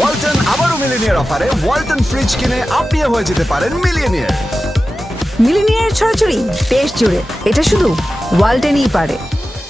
ওয়ালটন আবারও মিলিনিয়ার অফারে ওয়ালটন ফ্রিজ কিনে আপনিও হয়ে যেতে পারেন মিলিয়নিয়ার। মিলিনিয়ার ছড়াছড়ি দেশ জুড়ে, এটা শুধু ওয়ালটেনই পারে।